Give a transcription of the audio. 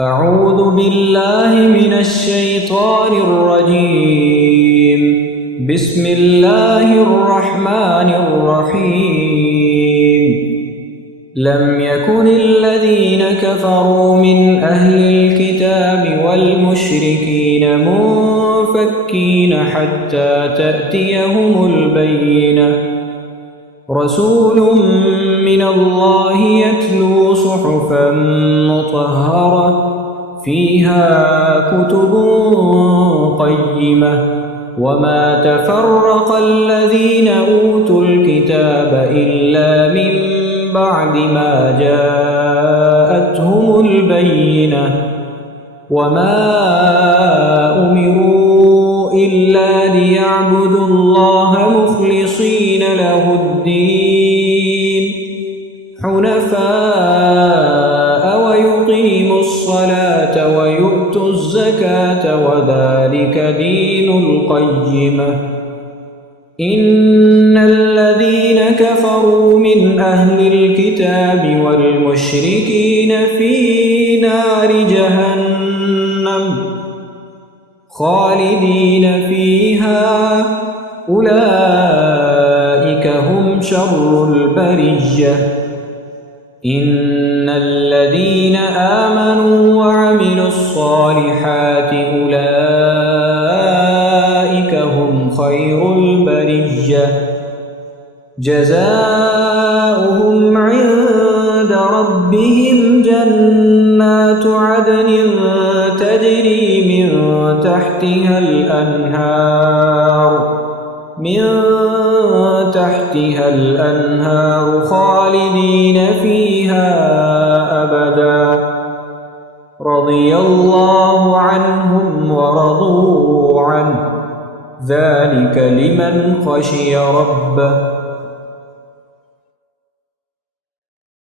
أعوذ بالله من الشيطان الرجيم. بسم الله الرحمن الرحيم. لم يكن الذين كفروا من أهل الكتاب والمشركين منفكين حتى تأتيهم البينة. رسول من الله يتلو صحفا مطهرة فيها كتب قيمة. وما تفرق الذين أوتوا الكتاب إلا من بعد ما جاءتهم البينة. وما أمروا إلا ليعبدوا الله مخلصين له الدين حنفاء ويقيموا الصلاة ويؤتوا الزكاة وذلك دين القيمة. إن الذين كفروا من أهل الكتاب والمشركين في نار جهنم خالدين فيها أولئك هم شر البرية. إن الذين آمنوا وعملوا الصالحات أولئك هم خير البرية. جزاؤهم عند ربهم جنات عدن تجري من تحتها الأنهار خالدين فيها أبدا. رضي الله عنهم ورضوا عنه ذلك لمن خشي ربه.